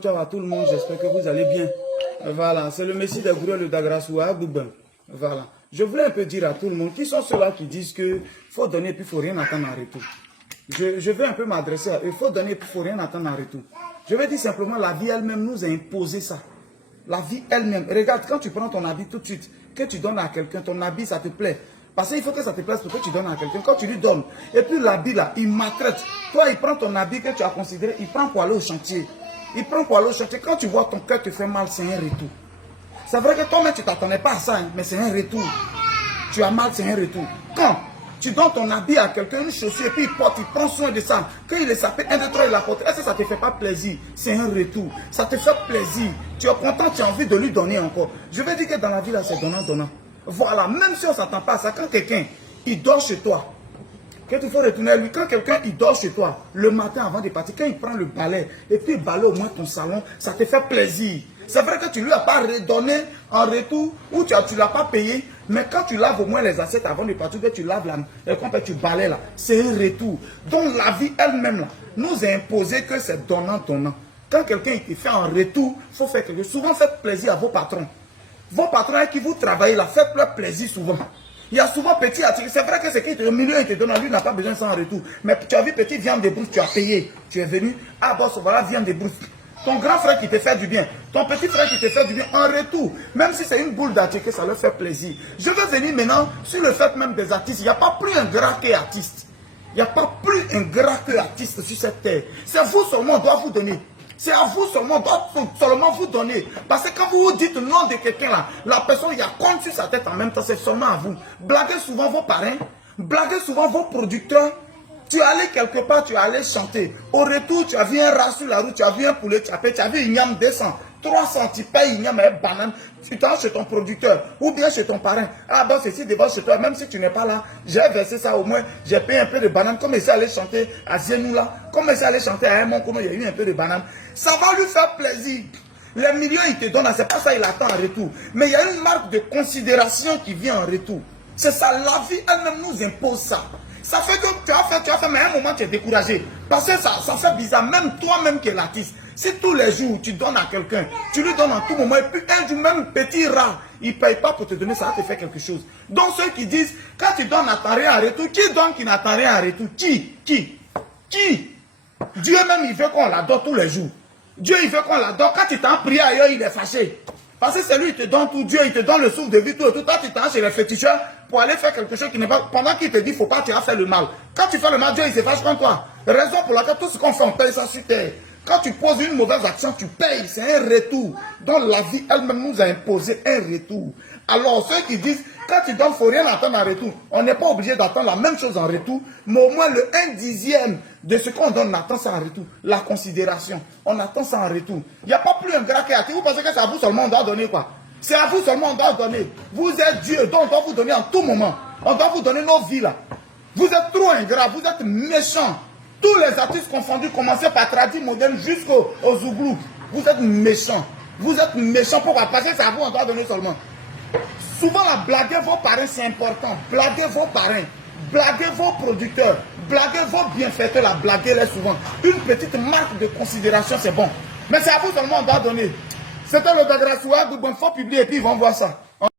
Ciao à tout le monde, j'espère que vous allez bien. Voilà, c'est le Messie des Gourous de Dagrasoua, Gouben. Voilà. Je voulais un peu dire à tout le monde, qui sont ceux-là qui disent qu'il faut donner et puis il ne faut rien attendre en retour. Je vais un peu m'adresser à eux, il faut donner et puis il ne faut rien attendre en retour. Je vais dire simplement, la vie elle-même nous a imposé ça. La vie elle-même. Regarde, quand tu prends ton habit tout de suite, que tu donnes à quelqu'un, ton habit, ça te plaît. Parce qu'il faut que ça te plaise pour que tu donnes à quelqu'un. Quand tu lui donnes, et puis l'habit là, il maltraite. Toi, il prend ton habit que tu as considéré, il prend pour aller au chantier. Il prend pour aller au chantier. Quand tu vois ton cœur te fait mal, c'est un retour. C'est vrai que toi-même, tu ne t'attendais pas à ça, hein, mais c'est un retour. Tu as mal, c'est un retour. Quand tu donnes ton habit à quelqu'un, une chaussure, et puis il porte, il prend soin de ça. Quand il est sapé, 1, 2, 3, il apporte. Est-ce que ça ne te fait pas plaisir? C'est un retour. Ça te fait plaisir. Tu es content, tu as envie de lui donner encore. Je veux dire que dans la vie, là, c'est donnant-donnant. Voilà, même si on ne s'attend pas à ça, quand quelqu'un, il dort chez toi, que tu faut retourner à lui, quand quelqu'un, il dort chez toi, le matin avant de partir, quand il prend le balai, et puis il balaye au moins ton salon, ça te fait plaisir. C'est vrai que tu ne lui as pas redonné en retour, ou tu ne l'as pas payé, mais quand tu laves au moins les assiettes avant de partir, que tu laves là, et quand tu balayes là, c'est un retour. Donc la vie elle-même là, nous a imposé que c'est donnant-donnant. Quand quelqu'un te fait en retour, il faut faire quelque chose. Souvent faites plaisir à vos patrons. Vos patrons avec qui vous travaillez là, faites-leur plaisir souvent. Il y a souvent petit article. C'est vrai que c'est qu'il te milieu, il te donne, lui n'a pas besoin de ça en retour. Mais tu as vu petit viande de brousse, tu as payé. Tu es venu, ah bon, voilà, viande de brousse. Ton grand frère qui te fait du bien, ton petit frère qui te fait du bien en retour, même si c'est une boule d'article, ça leur fait plaisir. Je veux venir maintenant sur le fait même des artistes. Il n'y a pas plus ingrat qu'artiste. Il n'y a pas plus ingrat qu'artiste sur cette terre. C'est vous seulement, on doit vous donner. C'est à vous seulement, on doit seulement vous donner. Parce que quand vous vous dites le nom de quelqu'un là, la personne, il y a compte sur sa tête en même temps, c'est seulement à vous. Blaguez souvent vos parrains, blaguez souvent vos producteurs. Tu es allé quelque part, tu es allé chanter. Au retour, tu as vu un rat sur la route, tu as vu un poulet, tu as vu une yam 200, 300, tu payes une yam et une banane. Tu t'en chez ton producteur ou bien chez ton parrain. Ah bon, c'est ici devant chez toi, même si tu n'es pas là, j'ai versé ça au moins, j'ai payé un peu de banane. Comme il s'est allé chanter à Zienou là, comme il s'est allé chanter à Aimon, comme il y a eu un peu de banane. Ça va lui faire plaisir. Les millions, il te donne, c'est pas ça, il attend en retour. Mais il y a une marque de considération qui vient en retour. C'est ça, la vie elle-même nous impose ça. Ça fait que tu as fait, mais à un moment tu es découragé. Parce que ça fait bizarre, même toi-même qui es l'artiste. Si tous les jours tu donnes à quelqu'un, tu lui donnes en tout moment, et puis un jour même petit rat, il ne paye pas pour te donner, ça va te faire quelque chose. Donc ceux qui disent, quand tu donnes, n'attends rien en retour, qui donne qui n'attend rien en retour? Qui? Dieu même, il veut qu'on l'adore tous les jours. Dieu, il veut qu'on l'adore. Quand tu t'en pries ailleurs, il est fâché. Parce que c'est lui, il te donne tout. Dieu, il te donne le souffle de vie, tout. Toi, tu t'en chez les féticheurs pour aller faire quelque chose qui n'est pas... Pendant qu'il te dit, il ne faut pas, tu vas faire le mal. Quand tu fais le mal, Dieu, il se fâche contre toi. Raison pour laquelle tout ce qu'on fait, on paye ça sur terre. Quand tu poses une mauvaise action, tu payes. C'est un retour. Donc la vie elle-même nous a imposé un retour. Alors ceux qui disent, quand tu donnes, il ne faut rien attendre en retour. On n'est pas obligé d'attendre la même chose en retour, mais au moins le 1/10 de ce qu'on donne, on attend ça en retour. La considération, on attend ça en retour. Il n'y a pas plus ingrat qu'à vous pensez que c'est à vous seulement on doit donner quoi? C'est à vous seulement on doit donner. Vous êtes Dieu, donc on doit vous donner en tout moment. On doit vous donner nos vies là. Vous êtes trop ingrat, vous êtes méchants. Tous les artistes confondus, commencez par Tradi Moderne jusqu'au Zouglou. Vous êtes méchants. Vous êtes méchants. Pourquoi? Parce que c'est à vous on doit donner seulement. Souvent, la blaguer vos parrains, c'est important. Blaguez vos parrains. Blaguez vos producteurs. Blaguez vos bienfaiteurs. La blaguez-les souvent. Une petite marque de considération, c'est bon. Mais c'est à vous seulement on doit donner. C'était le Dagrasoua, il faut publier et puis ils vont voir ça.